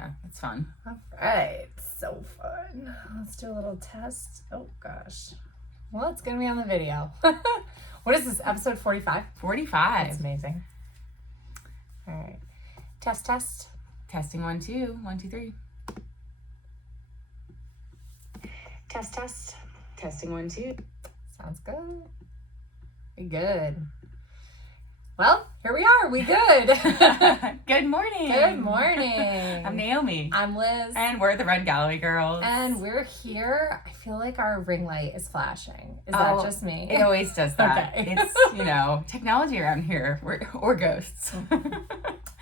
Yeah, it's fun. All right. So fun. Let's do a little test. Oh, gosh. Well, it's going to be on the video. What is this? Episode 45? 45. That's amazing. All right. Test. Testing 1, 2. 1, 2, 3. Test. Testing 1, 2. Sounds good. We good. Well, here we are. We good. Good morning. Good morning. I'm Naomi. I'm Liz. And we're the Red Galloway Girls. And we're here. I feel like our ring light is flashing. Is that just me? It always does that. Okay. It's, technology around here. Or ghosts.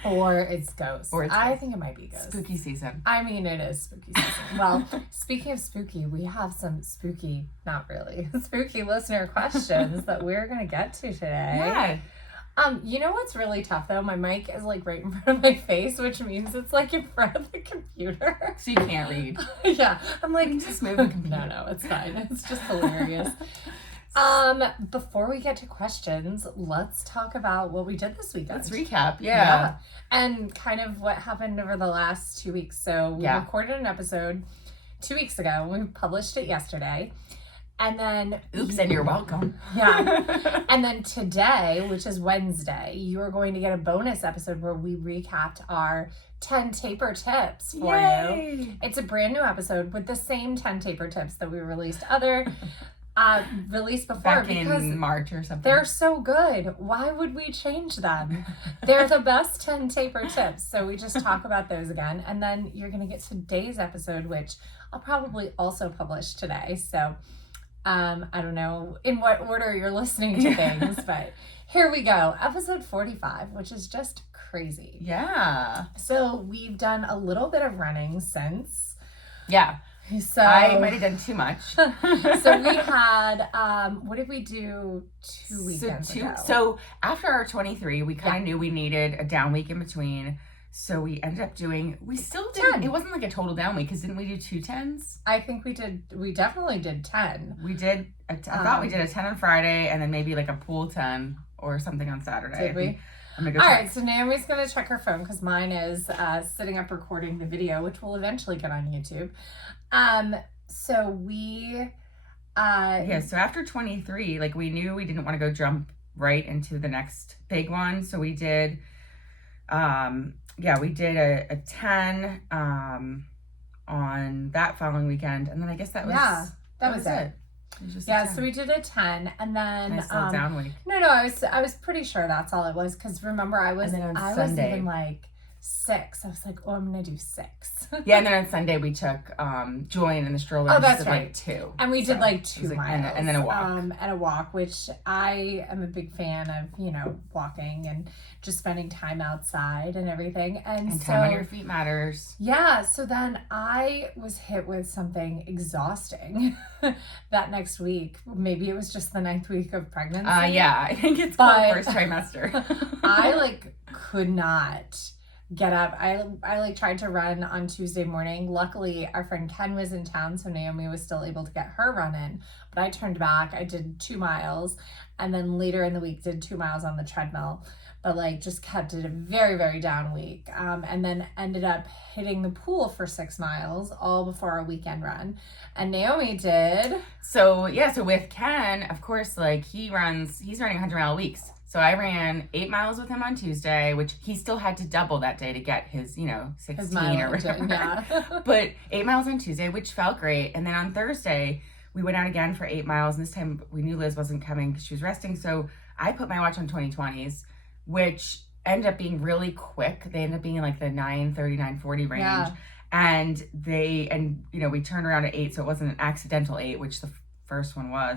Or it's ghosts. I think it might be ghosts. Spooky season. I mean, it is spooky season. Well, speaking of spooky, we have some spooky, not really, spooky listener questions that we're going to get to today. Yeah. You know what's really tough though? My mic is like right in front of my face, which means it's like in front of the computer. So you can't read. Yeah. I'm like, just move the computer. No, it's fine. It's just hilarious. Before we get to questions, let's talk about what we did this weekend. Let's recap. Yeah. And kind of what happened over the last 2 weeks. So we recorded an episode 2 weeks ago. We published it yesterday. And then... Oops, and you're welcome. Yeah. And then today, which is Wednesday, you are going to get a bonus episode where we recapped our 10 taper tips for you. It's a brand new episode with the same 10 taper tips that we released before. Back in March or something. They're so good. Why would we change them? They're the best 10 taper tips. So we just talk about those again. And then you're going to get today's episode, which I'll probably also publish today. So... I don't know in what order you're listening to things, but here we go. Episode 45, which is just crazy. Yeah. So we've done a little bit of running since. Yeah. So I might have done too much. So we had, what did we do 2 weekends ago? So after our 23, we kind of knew we needed a down week in between. So we ended up we still did, 10. It wasn't like a total down week, because didn't we do 2 10s? I think we definitely did 10. We did, I thought we did a 10 on Friday, and then maybe like a pool 10 or something on Saturday. Did we? I'm gonna go All check. right, so Naomi's going to check her phone, because mine is sitting up recording the video, which will eventually get on YouTube. So we... so after 23, like we knew we didn't want to go jump right into the next big one, so we did... we did a 10 on that following weekend, and then I guess that was that was it. It was just so we did a 10, and then nice little down week. No, I was pretty sure that's all it was, because remember I was even like 6. I was like, oh, I'm gonna do 6. Yeah, and then on Sunday we took Julian in the stroller. Oh, that's right. right. Like 2, and we did like 2 miles, and then a walk. And a walk, which I am a big fan of, walking and just spending time outside and everything. And time on your feet matters. Yeah, so then I was hit with something exhausting that next week. Maybe it was just the 9th week of pregnancy. I think it's called first trimester. I could not get up. I tried to run on Tuesday morning. Luckily, our friend Ken was in town, so Naomi was still able to get her run in. But I turned back. I did 2 miles, and then later in the week did 2 miles on the treadmill. But just kept it a very, very down week. And then ended up hitting the pool for 6 miles all before our weekend run. And Naomi did. So with Ken, of course, he's running 100-mile weeks. So I ran 8 miles with him on Tuesday, which he still had to double that day to get his, 16 or whatever. Yeah. But 8 miles on Tuesday, which felt great. And then on Thursday, we went out again for 8 miles. And this time we knew Liz wasn't coming because she was resting. So I put my watch on 2020s, which ended up being really quick. They ended up being in the 9:30, 9:40 range. Yeah. And we turned around at 8, so it wasn't an accidental 8, which the first one was.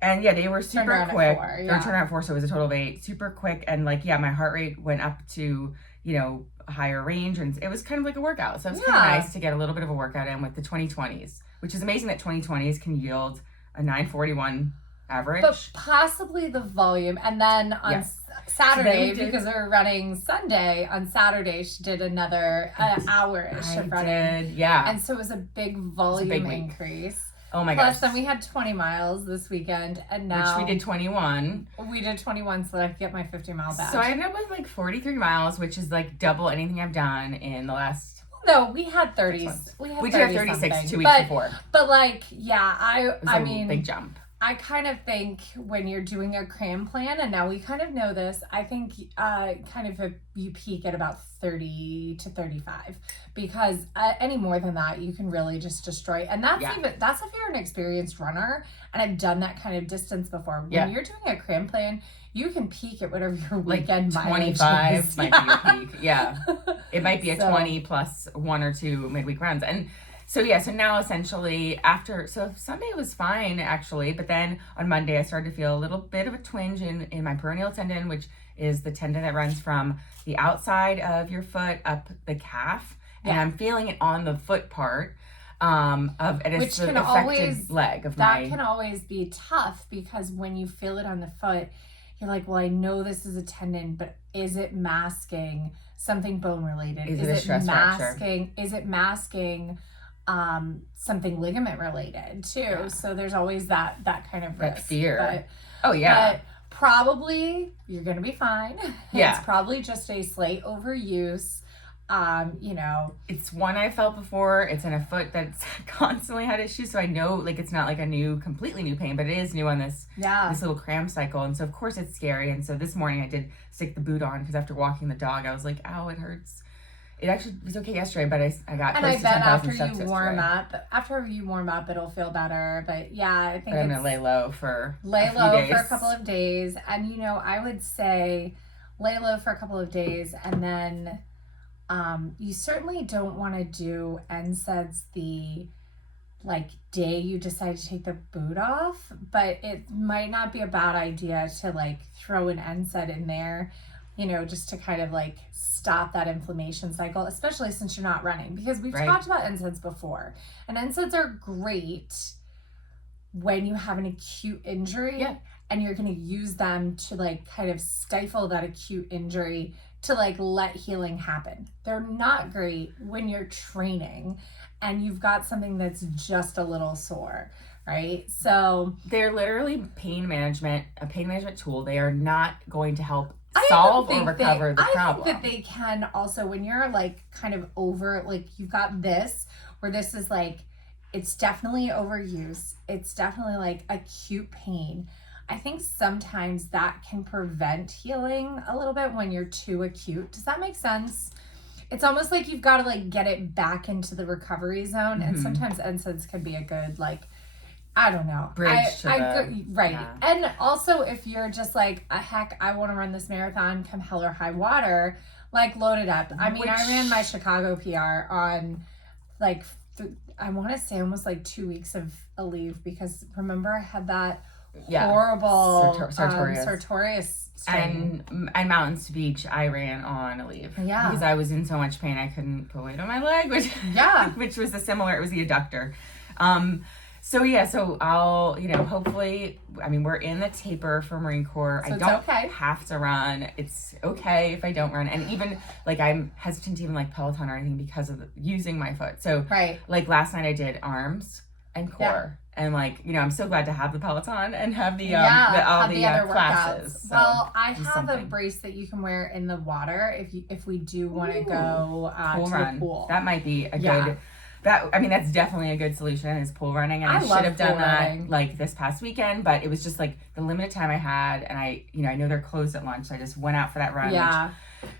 And they were super quick. They were turned around at 4, so it was a total of 8. Super quick, and my heart rate went up to a higher range, and it was kind of like a workout. So it was kind of nice to get a little bit of a workout in with the 2020s, which is amazing that 2020s can yield a 9:41 average. But possibly the volume, and then on Saturday, because we were running Sunday, on Saturday she did another hour-ish of running. And so it was a big volume increase. Oh my gosh. Plus, then we had 20 miles this weekend, and now... Which we did 21. We did 21 so that I could get my 50-mile badge. So I ended up with 43 miles, which is double anything I've done in the last no, we had 30s. We did have 36 2 weeks before. But like, yeah, I mean, big jump. I kind of think when you're doing a cram plan, and now we kind of know this, I think kind of you peak at about 30 to 35, because any more than that, you can really just destroy. And that's that's if you're an experienced runner, and I've done that kind of distance before. When you're doing a cram plan, you can peak at whatever your weekend mileage 25 is. might be your peak. Yeah. It might be a 20 plus 1 or 2 midweek runs. And so now essentially so Sunday was fine actually, but then on Monday I started to feel a little bit of a twinge in my peroneal tendon, which is the tendon that runs from the outside of your foot up the calf. And I'm feeling it on the foot part. And it's the affected leg of that can always be tough, because when you feel it on the foot, you're like, well, I know this is a tendon, but is it masking something bone related? Is it a stress masking? Is it masking something ligament related too? Yeah. So there's always that kind of risk. That fear. But probably you're gonna be fine. Yeah. It's probably just a slight overuse. It's one I felt before. It's in a foot that's constantly had issues, so I know like it's not like a completely new pain, but it is new on this little cram cycle. And so of course it's scary. And so this morning I did stick the boot on, because after walking the dog I was like, ow, it hurts. It actually was okay yesterday, but I got close to 10,000 steps after you warm up it'll feel better. But yeah, I think I'm gonna lay low for a couple of days. And I would say lay low for a couple of days, and then you certainly don't want to do NSAIDs the day you decide to take the boot off, but it might not be a bad idea to throw an NSAID in there, just to kind of stop that inflammation cycle, especially since you're not running, because we've talked about NSAIDs before, and NSAIDs are great when you have an acute injury, and you're going to use them to kind of stifle that acute injury to let healing happen. They're not great when you're training and you've got something that's just a little sore, right? So they're literally a pain management tool. They are not going to help solve or recover the problem. I think that they can also, when you're kind of over, you've got this, where this is it's definitely overuse. It's definitely acute pain. I think sometimes that can prevent healing a little bit when you're too acute. Does that make sense? It's almost like you've got to get it back into the recovery zone. And sometimes NSAIDs can be a good I don't know. Bridge right. Yeah. And also if you're just heck, I want to run this marathon come hell or high water, load it up. I mean, I ran my Chicago PR on I want to say almost 2 weeks of a leave, because remember I had that horrible sartorius strain. And Mountains Beach I ran on a leave, because I was in so much pain I couldn't put weight on my leg, which was it was the adductor. So I'll hopefully, I mean, we're in the taper for Marine Corps. So I don't have to run. It's okay if I don't run. And even I'm hesitant to even Peloton or anything because of using my foot. So last night I did arms and core. And I'm so glad to have the Peloton and have the other classes. So well, I have a brace that you can wear in the water if we do want to go to the pool. That might be a good. That's definitely a good solution, is pool running. And I should have done that this past weekend, but it was just the limited time I had, and I know they're closed at lunch, so I just went out for that run. Yeah.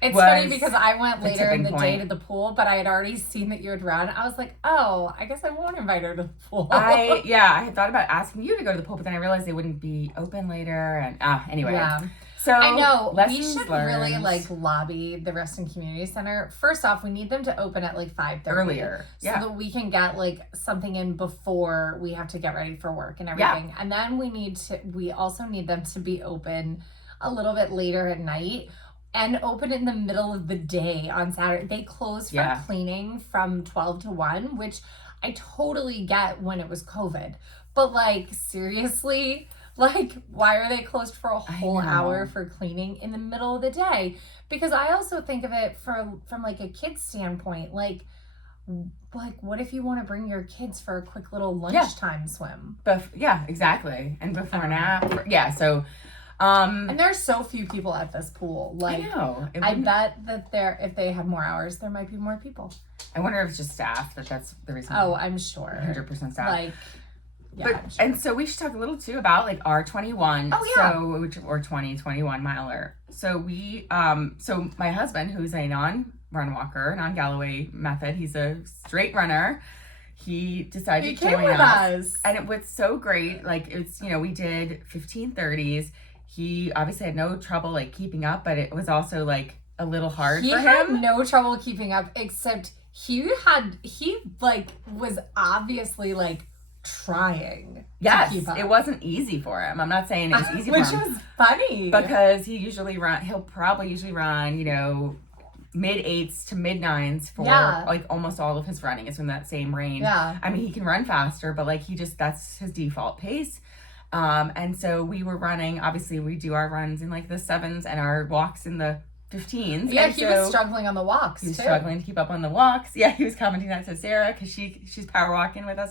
It's funny because I went later in the day to the pool, but I had already seen that you had run. I was like, oh, I guess I won't invite her to the pool. I had thought about asking you to go to the pool, but then I realized they wouldn't be open later. And anyway. Yeah. So I know we should really lobby the Reston Community Center. First off, we need them to open at 5:30 earlier, so that we can get something in before we have to get ready for work and everything. Yeah. And then we also need them to be open a little bit later at night and open in the middle of the day on Saturday. They close for cleaning from 12 to 1, which I totally get when it was COVID. But seriously, why are they closed for a whole hour for cleaning in the middle of the day? Because I also think of it from a kid's standpoint, what if you want to bring your kids for a quick little lunchtime swim? Exactly. And before nap. So And there's so few people at this pool. Like, I know. I bet that if they had more hours, there might be more people. I wonder if it's just staff, that's the reason. Oh, I'm sure. 100% staff. Like, yeah. But, sure. And so we should talk a little too about like our 21. Oh, yeah. Or 21 miler. So we, so my husband, who's a non-run walker, non-Galloway method, he's a straight runner. He decided to join us. And it was so great. Like, it's, you know, we did 15:30s. He obviously had no trouble like keeping up, but it was also like a little hard for him. He had no trouble keeping up, except he like was obviously like trying to keep up. It wasn't ezy for him. I'm not saying it was easy for him. Which was funny. Because he'll probably usually run, you know, mid-8s to mid-9s for like almost all of his running is in that same range. Yeah. I mean, he can run faster, but like that's his default pace. And so we were running, obviously we do our runs in like the 7s and our walks in the 15s. Yeah, and he was struggling on the walks He was struggling to keep up on the walks. Yeah, he was commenting that to Sarah because she's power walking with us.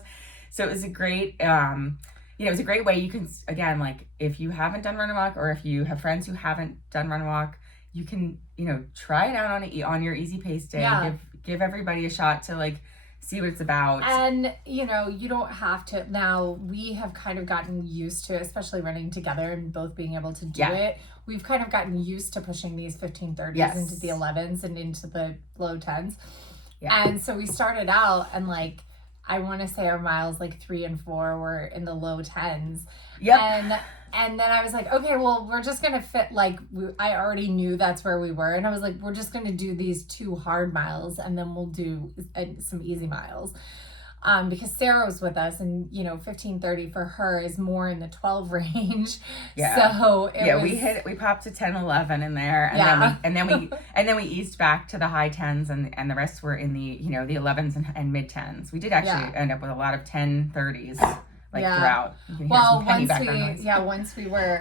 So it was a great, you know, it was a great way. You can, again, like if you haven't done run and walk or if you have friends who haven't done run and walk, you can, you know, try it out on your easy pace day. Yeah. Give everybody a shot to like see what it's about. And, you know, you don't have to. Now, we have kind of gotten used to, especially running together and both being able to do it. We've kind of gotten used to pushing these 15:30s into the 11s and into the low 10s. Yeah. And so we started out and like, I want to say our miles like 3 and 4 were in the low 10s. Yep. And then I was like, okay, well, we're just going to fit, like, I already knew that's where we were. And I was like, we're just going to do these 2 hard miles and then we'll do some easy miles. Because Sarah was with us and, you know, 15:30 for her is more in the 12 range. Yeah. So we popped to 10, 11 in there. And then we eased back to the high 10s and the rest were in the, you know, the 11s and mid 10s. We did actually end up with a lot of 10:30s. Throughout. Once we were,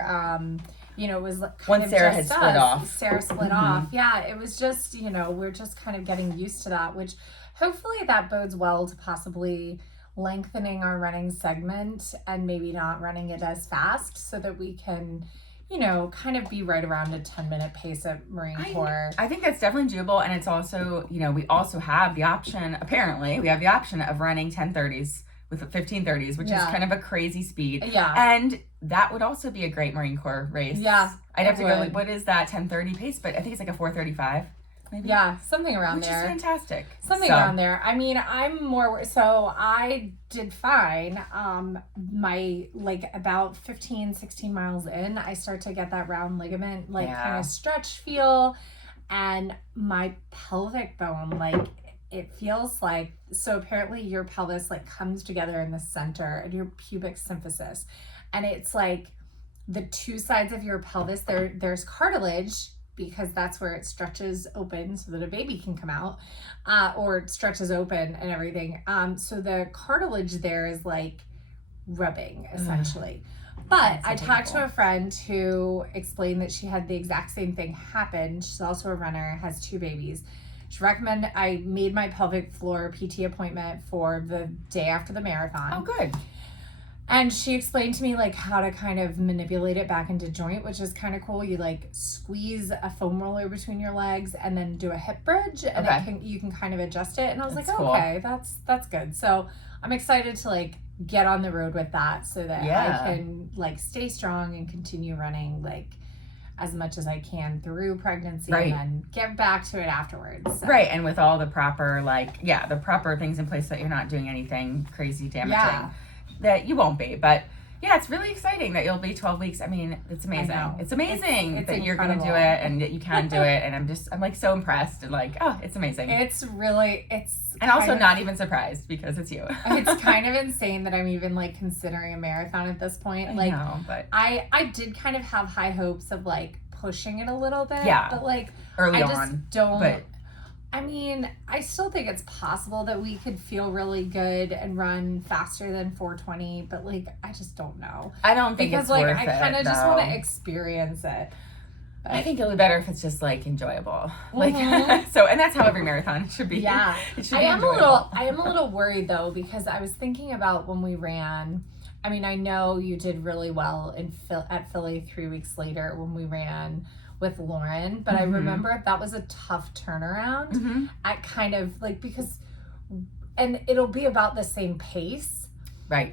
you know, it was once Sarah had split off. Sarah split off. Yeah, it was just, you know, we're just kind of getting used to that, which hopefully that bodes well to possibly lengthening our running segment and maybe not running it as fast so that we can, you know, kind of be right around a 10-minute pace at Marine Corps. I think that's definitely doable. And it's also, you know, we also have the option, apparently, we have the option of running 10:30s. With the 15:30s, which is kind of a crazy speed. Yeah. And that would also be a great Marine Corps race. Yeah. I'd have to go, like, what is that 10:30 pace? But I think it's like a 4:35, maybe. Yeah, something around there. Which is fantastic. Something around there. I mean, so I did fine. My, like, about 15, 16 miles in, I start to get that round ligament, like, kind of stretch feel. And my pelvic bone, like, it feels like, so apparently your pelvis like comes together in the center and your pubic symphysis. And it's like the 2 sides of your pelvis, there's cartilage because that's where it stretches open so that a baby can come out, or it stretches open and everything. So the cartilage there is like rubbing essentially. But I talked to a friend who explained that she had the exact same thing happen. She's also a runner, has 2 babies. She recommended I made my pelvic floor PT appointment for the day after the marathon. Oh, good. And she explained to me like how to kind of manipulate it back into joint, which is kind of cool. You like squeeze a foam roller between your legs and then do a hip bridge, and you can kind of adjust it. And I was like, okay, that's good. So I'm excited to like get on the road with that so that I can like stay strong and continue running like as much as I can through pregnancy and then get back to it afterwards. So. Right, and with all the proper, the proper things in place that you're not doing anything crazy damaging. That you won't be, but yeah, it's really exciting that you'll be 12 weeks. I mean, it's amazing. It's amazing it's that you're going to do it and that you can do it. And I'm like so impressed and like, oh, it's amazing. And also not even surprised because it's you. It's kind of insane that I'm even like considering a marathon at this point. I know, but I did kind of have high hopes of like pushing it a little bit. Yeah. But like early I just on. don't. But I mean, I still think it's possible that we could feel really good and run faster than 4:20, but like I just don't know. I don't think because it's like worth I kind of just want to experience it. But I think it'll be better if it's just like enjoyable. Like so, and that's how every marathon should be. Yeah, it should be enjoyable. I am a little worried though because I was thinking about when we ran. I mean, I know you did really well at Philly 3 weeks later when we ran with Lauren, but I remember that was a tough turnaround at kind of like, because, and it'll be about the same pace.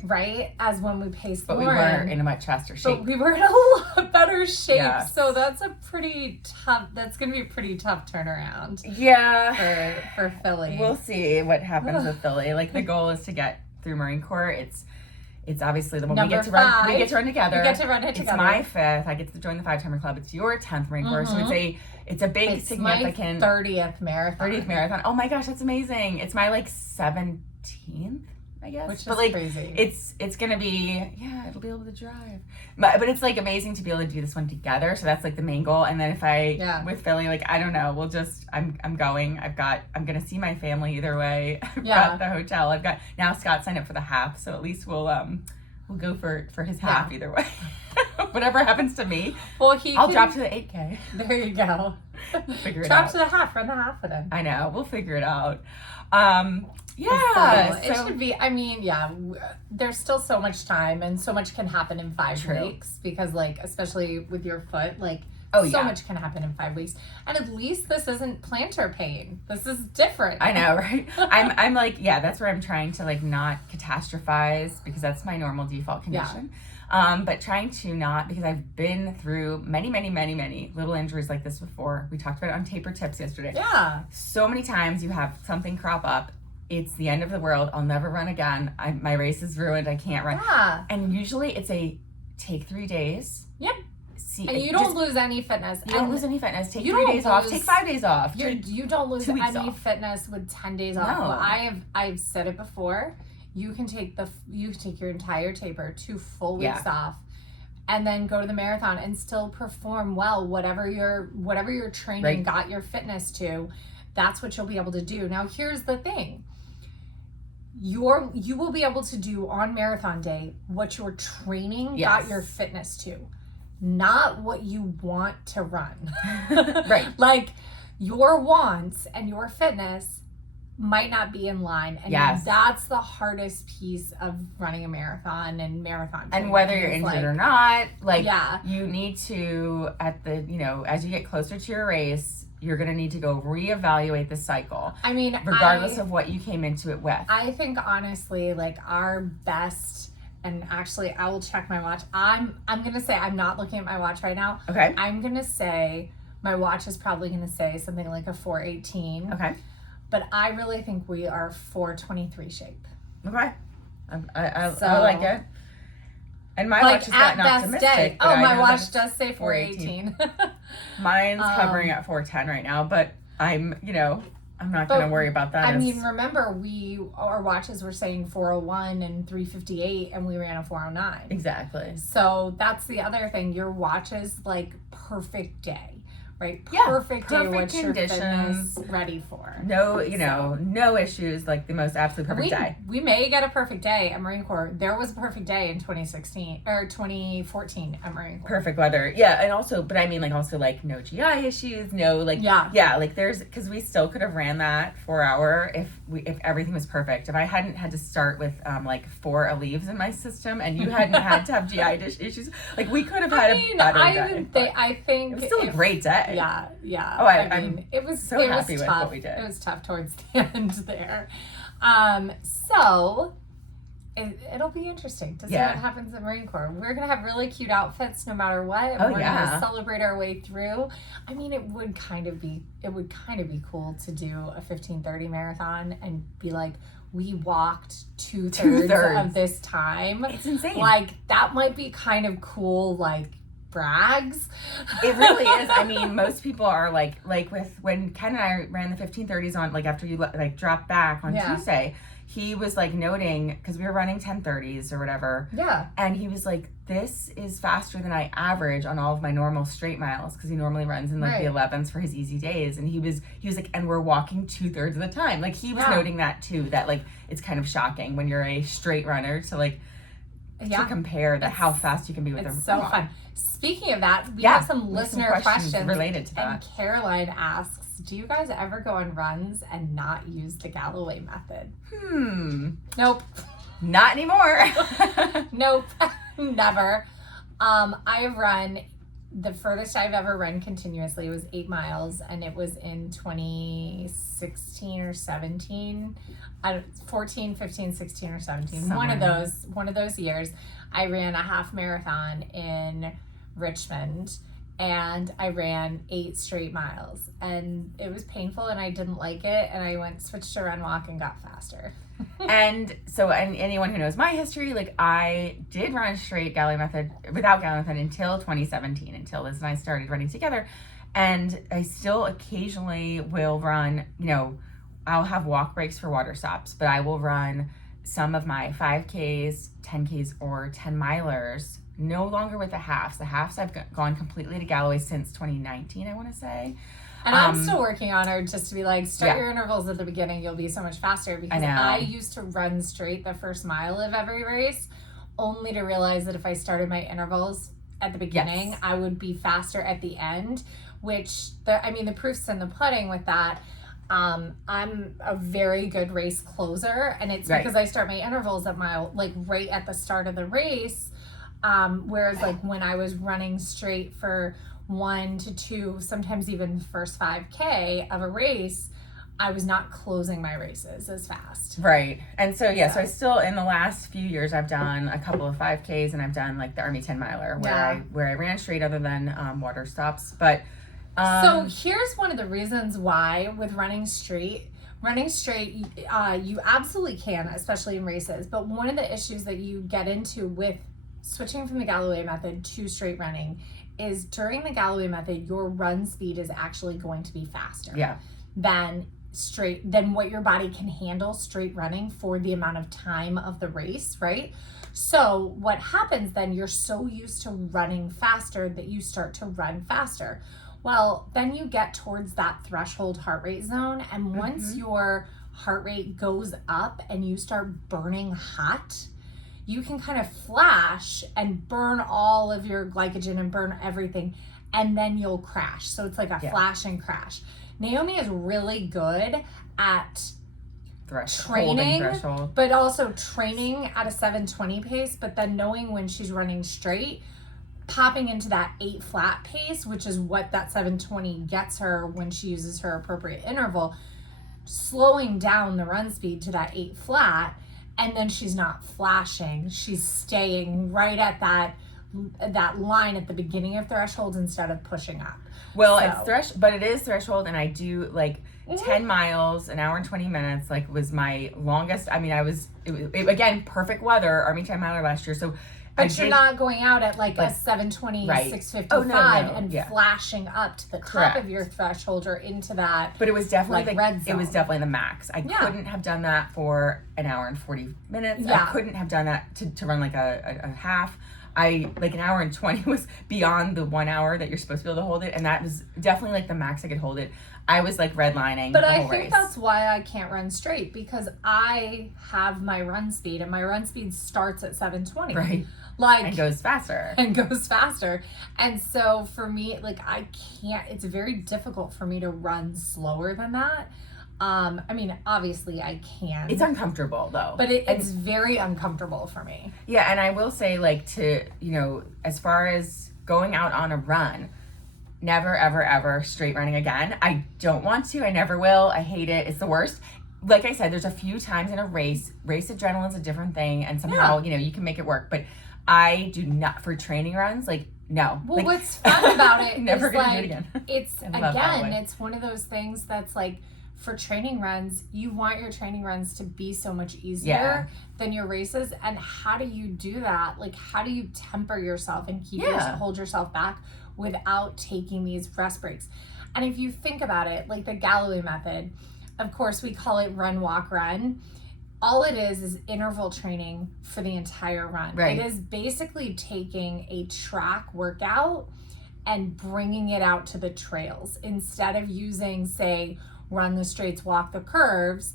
Right? As when we paced Lauren. But we were in a much faster shape. But we were in a lot better shape. Yes. So that's going to be a pretty tough turnaround. Yeah. For Philly. We'll see what happens with Philly. Like, the goal is to get through Marine Corps. It's obviously the one we get to run together. We get to run it together. It's my 5th. I get to join the 5-timer club. It's your 10th Marine Corps. So it's a big, significant. My 30th marathon. 30th marathon. Oh my gosh, that's amazing. It's my 17th. I guess. Which is crazy. It's gonna be, it'll be able to drive. But it's amazing to be able to do this one together. So that's the main goal. And then if with Philly, I don't know, we'll just, I'm going. I'm gonna see my family either way. I've got the hotel. I've got, now Scott signed up for the half. So at least we'll go for his half either way. Whatever happens to me. Well, I'll drop to the 8K. There you go. Figure it out. Drop to the half, run the half with him. I know. We'll figure it out. It should be, there's still so much time and so much can happen in 5 weeks because especially with your foot, much can happen in 5 weeks. And at least this isn't plantar pain. This is different. I know, right? I'm that's where I'm trying to not catastrophize because that's my normal default condition. But trying to not, because I've been through many, many, many, many little injuries like this before. We talked about it on Taper Tips yesterday. Yeah. So many times you have something crop up. It's the end of the world. I'll never run again. My race is ruined. I can't run. Yeah. And usually it's take 3 days. Yep. And you don't lose any fitness. You don't lose any fitness. Take 3 days off. Take 5 days off. You don't lose any fitness with 10 days off. No. Well, I've said it before. You can take your entire taper 2 full weeks off, and then go to the marathon and still perform well. Whatever your training got your fitness to, that's what you'll be able to do. Now, here's the thing. You will be able to do on marathon day what your training got your fitness to, not what you want to run. Right. Your wants and your fitness might not be in line. And that's the hardest piece of running a marathon and marathon training. And whether you're injured or not, you need to, as you get closer to your race, you're going to need to go reevaluate the cycle. I mean, regardless of what you came into it with. I think honestly, our best, and actually I will check my watch. I'm going to say, I'm not looking at my watch right now. Okay. I'm going to say my watch is probably going to say something like a 4:18. Okay. But I really think we are 4:23 shape. Okay. I like it. And my watch is not optimistic. Oh, my watch does say 4:18. Mine's hovering at 4:10 right now, but I'm not going to worry about that. I mean, remember, our watches were saying 4:01 and 3:58, and we ran a 4:09. Exactly. So that's the other thing. Your watch is perfect day. Right, perfect day, what your fitness ready for. No, no issues, the most absolute perfect day. We may get a perfect day at Marine Corps. There was a perfect day in 2016 or 2014 at Marine Corps. Perfect weather, and also, but I mean, no GI issues, no, there's, because we still could have ran that 4 hour if everything was perfect. If I hadn't had to start with 4 Aleve in my system, and you hadn't had to have GI issues, we could have had a better day. I think it was still a great day. Yeah. Oh, I'm it was so happy with what we did. It was tough towards the end there. So it'll be interesting to see what happens in Marine Corps. We're gonna have really cute outfits no matter what. We're gonna celebrate our way through. I mean, it would kind of be cool to do a 15:30 marathon and be we walked two-thirds of this time. It's insane. That might be kind of cool. Brags. It really is. I mean, most people are with when Ken and I ran the 15:30s on after you dropped back on Tuesday, he was noting, because we were running 10:30s or whatever. Yeah. And he was this is faster than I average on all of my normal straight miles, because he normally runs in the 11s for his easy days. And he was and we're walking 2/3 of the time. He was noting that too, that it's kind of shocking when you're a straight runner to to compare how fast you can be with a It's so fun. Speaking of that, we have some listener questions related to that. And Caroline asks, do you guys ever go on runs and not use the Galloway method? Nope. Not anymore. Nope, never. I've run, the furthest I've ever run continuously was 8 miles, and it was in 2016 or 17. 14, 15, 16, or 17. Somewhere. One of those years, I ran a half marathon in Richmond, and I ran 8 straight miles, and it was painful, and I didn't like it, and I switched to run walk and got faster. And so, and anyone who knows my history, like I did run straight Galloway Method without Galloway Method until 2017, until Liz and I started running together. And I still occasionally will run, you know, I'll have walk breaks for water stops, but I will run some of my 5Ks, 10Ks, or 10 milers, no longer with the halves. The halves I've gone completely to Galloway since 2019, I want to say. And I'm still working on her just to be like, start your intervals at the beginning. You'll be so much faster. Because I used to run straight the first mile of every race, only to realize that if I started my intervals at the beginning, I would be faster at the end, which, the proof's in the pudding with that. I'm a very good race closer, and it's because I start my intervals at right at the start of the race. Whereas like when I was running straight for 1 to 2, sometimes even the first 5K of a race, I was not closing my races as fast. Right. And so, so I still, in the last few years, I've done a couple of 5Ks, and I've done like the Army 10 miler where I ran straight other than water stops. But so here's one of the reasons why with running straight, you absolutely can, especially in races. But one of the issues that you get into with switching from the Galloway Method to straight running is during the Galloway Method, your run speed is actually going to be faster than what your body can handle straight running for the amount of time of the race, right? So what happens then, you're so used to running faster that you start to run faster. Well, then you get towards that threshold heart rate zone, and once your heart rate goes up and you start burning hot, you can kind of flash and burn all of your glycogen and burn everything, and then you'll crash. So it's like a flash and crash. Naomi is really good at training, but also training at a 7:20 pace, but then knowing when she's running straight, popping into that 8 flat pace, which is what that 7:20 gets her when she uses her appropriate interval, slowing down the run speed to that 8 flat. And then she's not flashing. She's staying right at that line at the beginning of threshold instead of pushing up. Well, it is threshold, and I do like 10 miles, an hour and 20 minutes, like was my longest. I mean, again, perfect weather, Army 10 miler last year. So But you're not going out at like a 7:20, 6:55 and flashing up to the top of your threshold or into that. But it was definitely red zone. It was definitely the max. I couldn't have done that for an hour and 40 minutes. I couldn't have done that to run like a half. Like an hour and 20 was beyond the 1 hour that you're supposed to be able to hold it, and that was definitely like the max I could hold it. I was like redlining the whole race. But I think that's why I can't run straight, because I have my run speed, and my run speed starts at 7:20. Right. And goes faster. And so for me, like it's very difficult for me to run slower than that. Obviously I can. It's uncomfortable though. But it's very uncomfortable for me. Yeah, and I will say, like, as far as going out on a run, never, ever, ever straight running again. I don't want to. I never will. I hate it. It's the worst. Like I said, there's a few times in a race adrenaline's a different thing, and somehow, you can make it work. But I do not, for training runs, like, no. Well, what's fun about it never is, gonna do it again. It's one of those things that's like, for training runs, you want your training runs to be so much easier than your races. And how do you do that? Like, how do you temper yourself and hold yourself back without taking these rest breaks? And if you think about it, like the Galloway Method, of course, we call it run, walk, run. All it is interval training for the entire run. Right. It is basically taking a track workout and bringing it out to the trails. Instead of using, say, run the straights, walk the curves,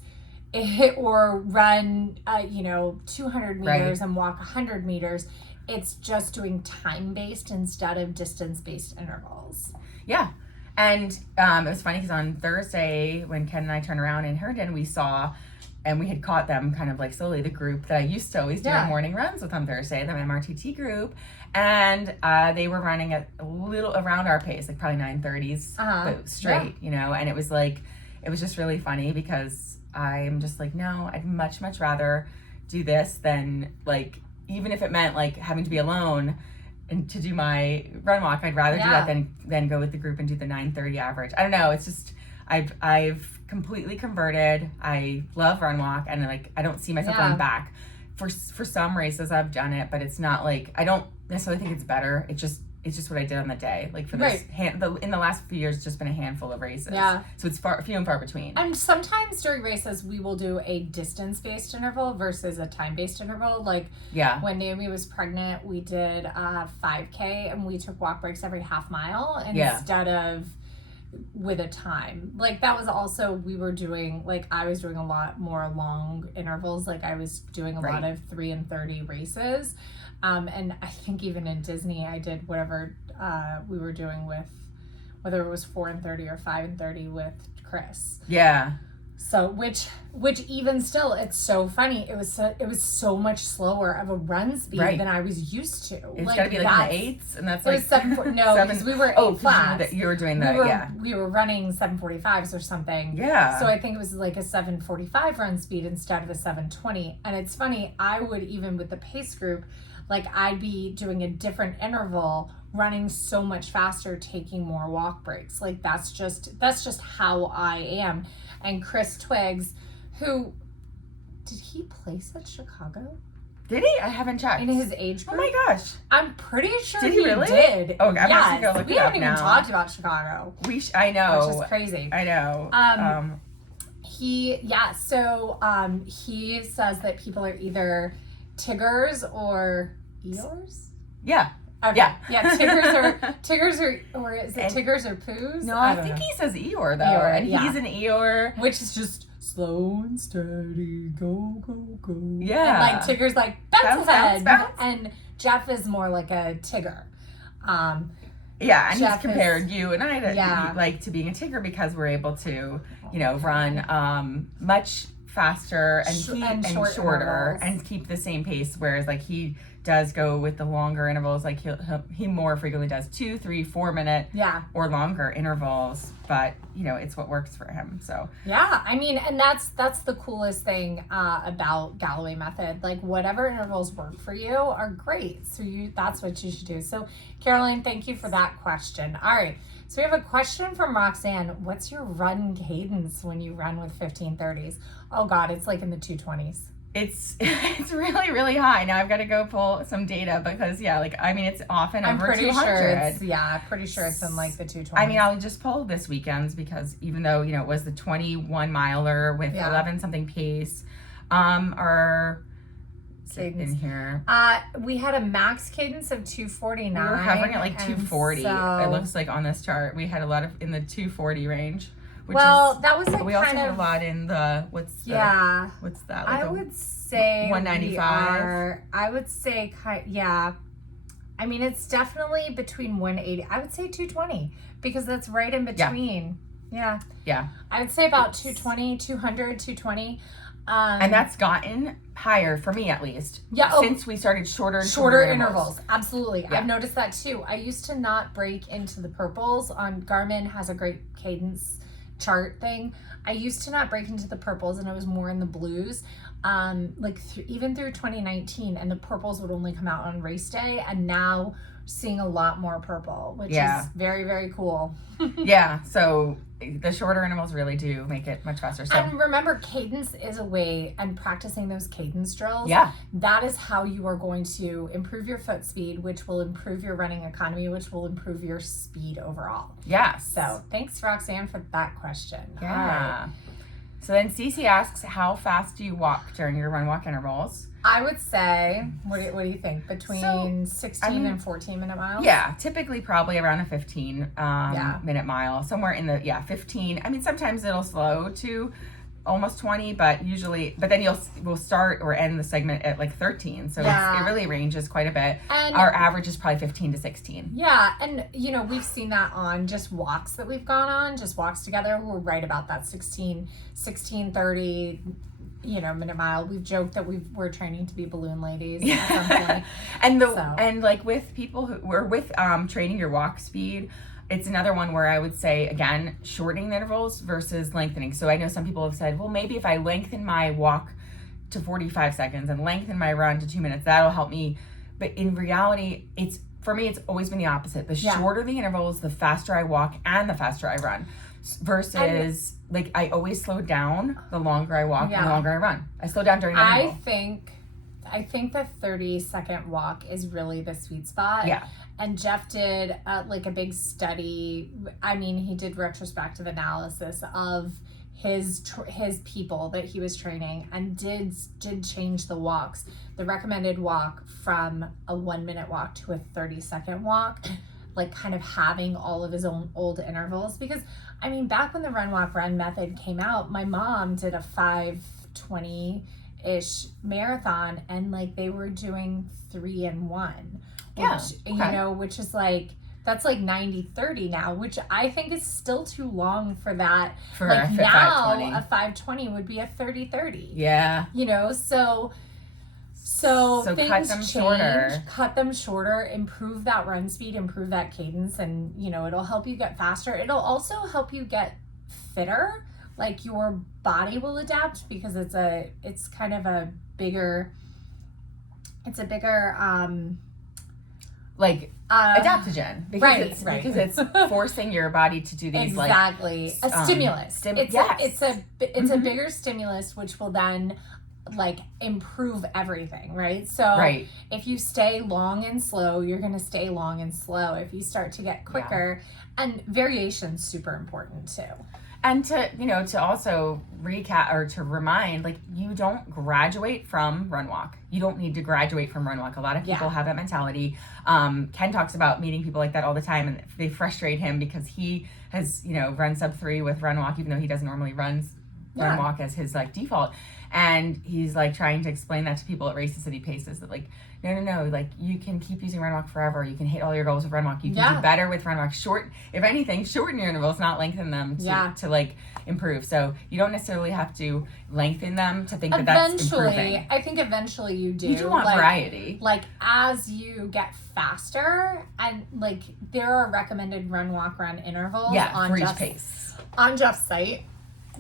or run, 200 meters and walk 100 meters. It's just doing time-based instead of distance-based intervals. Yeah. And it was funny because on Thursday, when Ken and I turned around in Herndon, we saw and we had caught them kind of like slowly, the group that I used to always do morning runs with on Thursday, the MRTT group. And they were running at a little around our pace, like probably 9:30s, but straight, you know, and it was just really funny because I'm just like, no, I'd much rather do this than like, even if it meant like having to be alone and to do my run walk, I'd rather do that than go with the group and do the 9:30 average. I don't know. It's just, I've completely converted. I love run walk, and like, I don't see myself going back. For some races I've done it, but it's not like, I don't necessarily think it's better. It's just what I did on the day. Like for this, in the last few years, it's just been a handful of races. Yeah. So it's few and far between. And sometimes during races, we will do a distance-based interval versus a time-based interval. Like when Naomi was pregnant, we did 5K, and we took walk breaks every half mile instead of with a time. Like that was also, we were doing, like I was doing a lot more long intervals. Like I was doing a lot of 3 and 30 races. And I think even in Disney, I did whatever we were doing with, whether it was 4 and 30 or 5 and 30 with Chris. Yeah. So which even still, it's so funny. It was so much slower of a run speed than I was used to. It's like, gotta be like in the 8s, and that's like 7. No, because we were 8 flats. You were doing that. We were running 7:45s or something. Yeah. So I think it was like a 7:45 run speed instead of a 7:20. And it's funny. I would, even with the pace group, like I'd be doing a different interval, running so much faster, taking more walk breaks. Like that's just how I am. And Chris Twiggs, who did he place at Chicago? Did he? I haven't checked. In his age group? Oh my gosh. I'm pretty sure did he really? did. Oh, I'm yes. Go look we it haven't up even talked about Chicago. I know. Which is crazy. I know. He says that people are either Tiggers or Eeyores? Yeah. Okay. Yeah, Tiggers or is it Tiggers or Poos? No, I think he says Eeyore though. Eeyore, and he's an Eeyore. Which is just slow and steady, go, go, go. Yeah. And like Tigger's like, bounce ahead. And Jeff is more like a Tigger. Yeah, and Jeff he's compared you and I to being a Tigger because we're able to, run much faster and shorter and keep the same pace, whereas like he does go with the longer intervals. Like he more frequently does 2, 3, 4 minute or longer intervals, but it's what works for him. So I mean, and that's the coolest thing about Galloway Method. Like whatever intervals work for you are great. So that's what you should do. So Caroline, thank you for that question. All right. So we have a question from Roxanne. What's your run cadence when you run with 15:30s? Oh God, it's like in the 220s. It's really, really high. Now I've got to go pull some data because it's often over 200. Pretty sure it's in like the 220s. I mean, I'll just pull this weekend's because even though, it was the 21 miler with 11 something pace, our cadence in here. We had a max cadence of 249. We were hovering at like 240. It looks like on this chart. We had a lot in the 240 range. That was like we also had a lot in the what's that? Like I would say 195. I would say I mean, it's definitely between 180. I would say 220 because that's right in between. Yeah. I would say about 220, 200, 220. And that's gotten higher for me at least. Since we started shorter intervals. Absolutely. I've noticed that too. I used to not break into the purples. Garmin has a great cadence chart thing. I used to not break into the purples and I was more in the blues. Even through 2019, and the purples would only come out on race day, and now seeing a lot more purple, which is very, very cool. So the shorter intervals really do make it much faster. So, and remember, cadence is a way, and practicing those cadence drills, that is how you are going to improve your foot speed, which will improve your running economy, which will improve your speed overall. So thanks, Roxanne, for that question. All right. So then Cece asks, how fast do you walk during your run walk intervals? I would say, what do you think? Between 16 and 14 minute miles? Yeah, typically probably around a 15 minute mile, somewhere in the 15. I mean, sometimes it'll slow to almost 20, but then we'll start or end the segment at like 13. So it really ranges quite a bit. And our average is probably 15 to 16. Yeah, and we've seen that on just walks that we've gone on, just walks together. We're right about that 16, 30. minute mile. We've joked that we're training to be balloon ladies at some point. And like with people who were with training your walk speed, it's another one where I would say, again, shortening the intervals versus lengthening. So I know some people have said, well, maybe if I lengthen my walk to 45 seconds and lengthen my run to 2 minutes, that'll help me. But in reality, for me, it's always been the opposite. The shorter the intervals, the faster I walk and the faster I run. Versus, like, I always slow down the longer I walk and the longer I run. I slow down during the interval. I think the 30-second walk is really the sweet spot. Yeah. And Jeff did like a big study. I mean, he did retrospective analysis of his people that he was training and did change the walks. The recommended walk from a 1 minute walk to a 30-second walk, like kind of having all of his own old intervals. Because, I mean, back when the Run Walk Run method came out, my mom did a 5:20-ish marathon, and like they were doing 3 and 1. Which is like, that's like 90-30 now, which I think is still too long for that. For like a now, 520. a 5:20 would be a 30-30. Yeah. So things cut them shorter. Cut them shorter, improve that run speed, improve that cadence, and it'll help you get faster. It'll also help you get fitter. Like your body will adapt because it's a bigger adaptogen, because it's forcing your body to do these a stimulus. It's a bigger stimulus, which will then like improve everything, right? So if you stay long and slow, you're going to stay long and slow. If you start to get quicker, and variation's super important too. And to also recap or to remind, like, you don't graduate from Run Walk. You don't need to graduate from Run Walk. A lot of people have that mentality. Ken talks about meeting people like that all the time, and they frustrate him because he has, run sub 3 with Run Walk, even though he doesn't normally run Walk as his like default. And he's like trying to explain that to people at Race to City Paces, that like, no, like you can keep using Run Walk forever. You can hit all your goals with Run Walk. You can do better with Run Walk. If anything, shorten your intervals, not lengthen them to like improve. So you don't necessarily have to lengthen them to think that that's improving. I think eventually you do. You do want variety. Like as you get faster, and like there are recommended Run Walk Run intervals for each pace. On Jeff's site.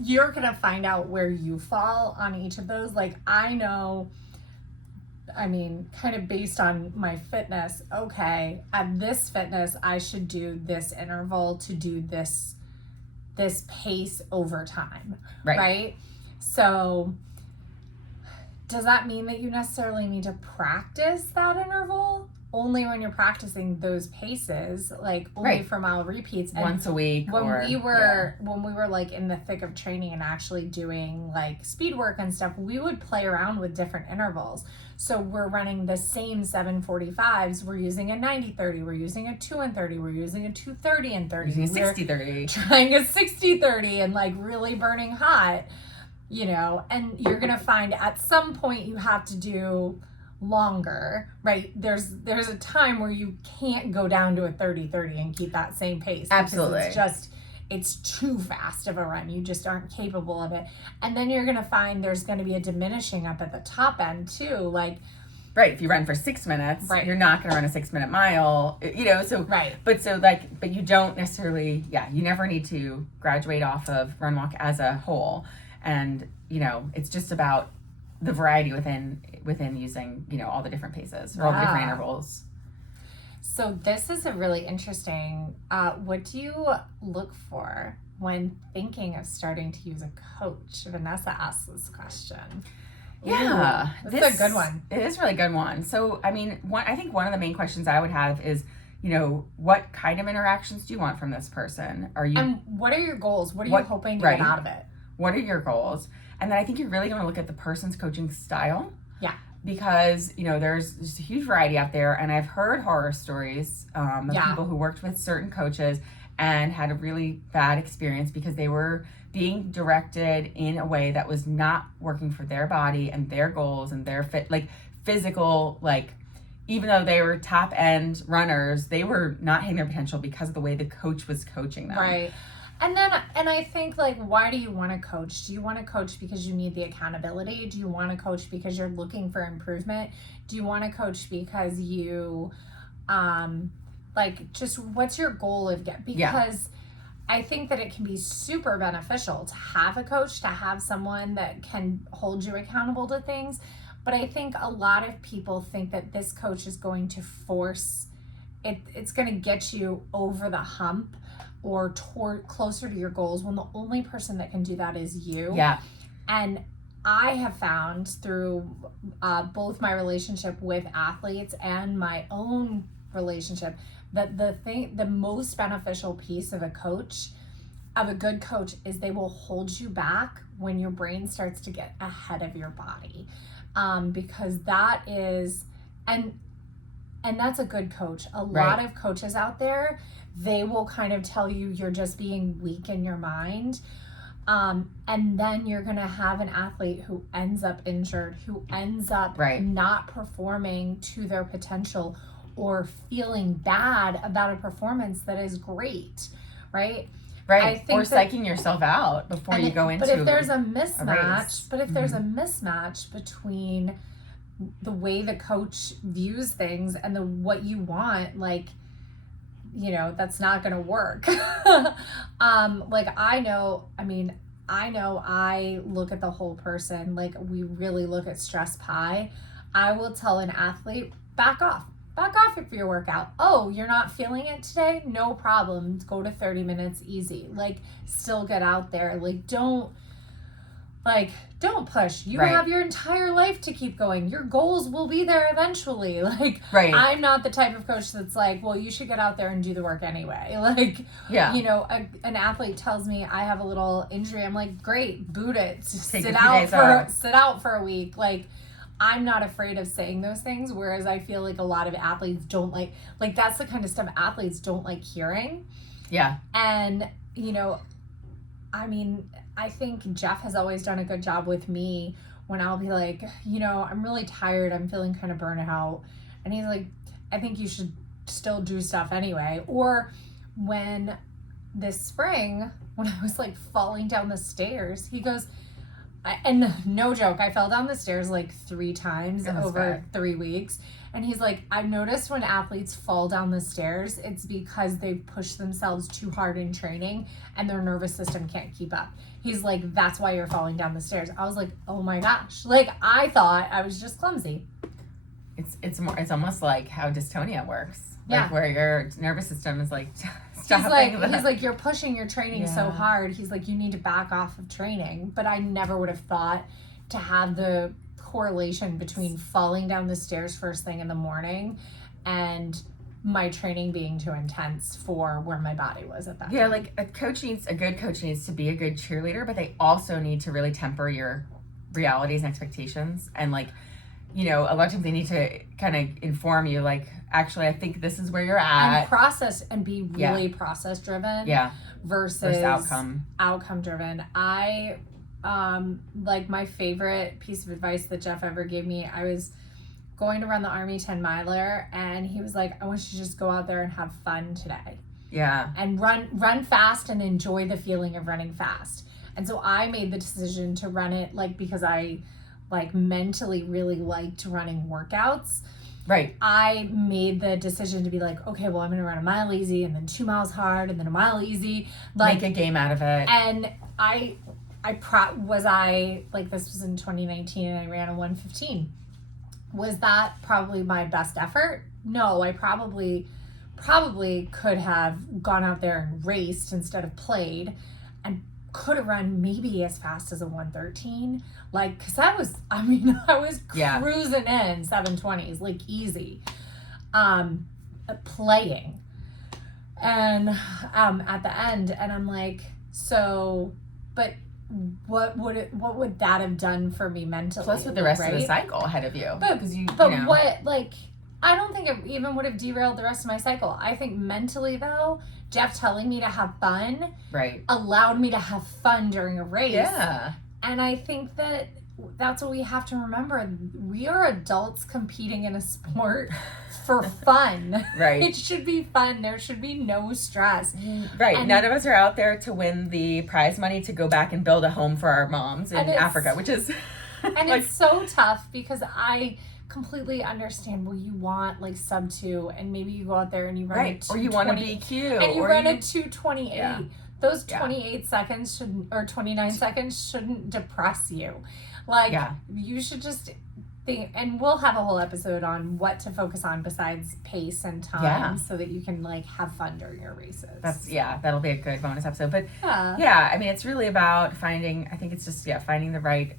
You're going to find out where you fall on each of those. Like, I know, I mean, kind of based on my fitness, okay, at this fitness, I should do this interval to do this pace over time, right? So, does that mean that you necessarily need to practice that interval? Only when you're practicing those paces, like only for mile repeats. And once a week. When we were like in the thick of training and actually doing like speed work and stuff, we would play around with different intervals. So we're running the same 7:45s. We're using a 90-30. We're using a 2 and 30. We're using a 2:30 and 30. Using a 60-30. Trying a 60-30 and like really burning hot, and you're going to find at some point you have to do longer, right? There's a time where you can't go down to a 30-30 and keep that same pace. Absolutely. It's too fast of a run. You just aren't capable of it. And then you're going to find there's going to be a diminishing up at the top end too. Like, if you run for 6 minutes, you're not going to run a 6-minute mile, But you don't necessarily, you never need to graduate off of Run Walk as a whole. And, it's just about the variety within using, all the different paces or all the different intervals. So this is a really interesting, what do you look for when thinking of starting to use a coach? Vanessa asked this question. Yeah. This is a good one. It is a really good one. So, I mean, I think one of the main questions I would have is, what kind of interactions do you want from this person? And what are your goals? What are you hoping to get out of it? What are your goals? And then I think you're really going to look at the person's coaching style. Yeah. Because, there's just a huge variety out there. And I've heard horror stories of people who worked with certain coaches and had a really bad experience because they were being directed in a way that was not working for their body and their goals and their physical, even though they were top end runners, they were not hitting their potential because of the way the coach was coaching them. Right. And I think, like, why do you want to coach? Do you want to coach because you need the accountability? Do you want to coach because you're looking for improvement? Do you want to coach because you, like, just what's your goal of get? Because I think that it can be super beneficial to have a coach, to have someone that can hold you accountable to things. But I think a lot of people think that this coach is going to force it, it's going to get you over the hump or closer to your goals, when the only person that can do that is you. Yeah. And I have found through both my relationship with athletes and my own relationship that the most beneficial piece of a good coach, is they will hold you back when your brain starts to get ahead of your body, because that is, and that's a good coach. A lot of coaches out there, they will kind of tell you you're just being weak in your mind. And then you're going to have an athlete who ends up injured, who ends up not performing to their potential, or feeling bad about a performance that is great, right? Right. Or psyching yourself out before you go into But if there's a mismatch between the way the coach views things and what you want, like, you know, that's not going to work. Like, I know I look at the whole person. Like, we really look at stress pie. I will tell an athlete, back off if your workout. Oh, you're not feeling it today? No problem. Go to 30 minutes, easy. Like, still get out there. Like, don't push. You have your entire life to keep going. Your goals will be there eventually. Like, I'm not the type of coach that's like, well, you should get out there and do the work anyway. Like, you know, an athlete tells me I have a little injury. I'm like, great, boot it. Sit out for a week. Like, I'm not afraid of saying those things, whereas I feel like a lot of athletes don't like that's the kind of stuff athletes don't like hearing. Yeah. And, you know, I mean, I think Jeff has always done a good job with me when I'll be like, you know, I'm really tired. I'm feeling kind of burnt out. And he's like, I think you should still do stuff anyway. Or when this spring, when I was like falling down the stairs, he goes, and no joke, I fell down the stairs like 3 times over 3 weeks. And he's like, I've noticed when athletes fall down the stairs, it's because they push themselves too hard in training and their nervous system can't keep up. He's like, that's why you're falling down the stairs. I was like, oh my gosh. Like, I thought I was just clumsy. It's almost like how dystonia works. Like, where your nervous system is like stopping. He's like, you're pushing your training so hard. He's like, you need to back off of training. But I never would have thought to have the correlation between falling down the stairs first thing in the morning and my training being too intense for where my body was at that time. Like a good coach needs to be a good cheerleader, but they also need to really temper your realities and expectations. And, like, you know, a lot of times they need to kind of inform you, like, actually, I think this is where you're at. And process and be really process driven. Yeah. Versus outcome driven. I like, my favorite piece of advice that Jeff ever gave me, I was going to run the Army 10 miler, and he was like, I want you to just go out there and have fun today. Yeah. And run fast and enjoy the feeling of running fast. And so I made the decision to run it, like, because I, like, mentally really liked running workouts. Right. I made the decision to be like, okay, well, I'm going to run a mile easy and then 2 miles hard and then a mile easy. Like, make a game out of it. And this was in 2019 and I ran a 1:15. Was that probably my best effort? No, I probably could have gone out there and raced instead of played, and could have run maybe as fast as a 1:13. Like, cause I was cruising in 7:20s, like, easy, playing. And, at the end, and I'm like, so, but what would that have done for me mentally? Plus with the rest of the cycle ahead of you. But what, like, I don't think it even would have derailed the rest of my cycle. I think mentally, though, Jeff telling me to have fun allowed me to have fun during a race. Yeah. And I think that that's what we have to remember. We are adults competing in a sport for fun. Right. It should be fun. There should be no stress. Right. And none of us are out there to win the prize money to go back and build a home for our moms in Africa, which is... And it's so tough because I completely understand. Well, you want like sub 2 and maybe you go out there and you run a 2:20. Or you want to be cute. And you run a 2:28. Yeah. Those 28 seconds shouldn't, or 29 seconds shouldn't depress you. Like, you should just think, and we'll have a whole episode on what to focus on besides pace and time so that you can, like, have fun during your races. That'll be a good bonus episode. But, I mean, it's really about finding the right,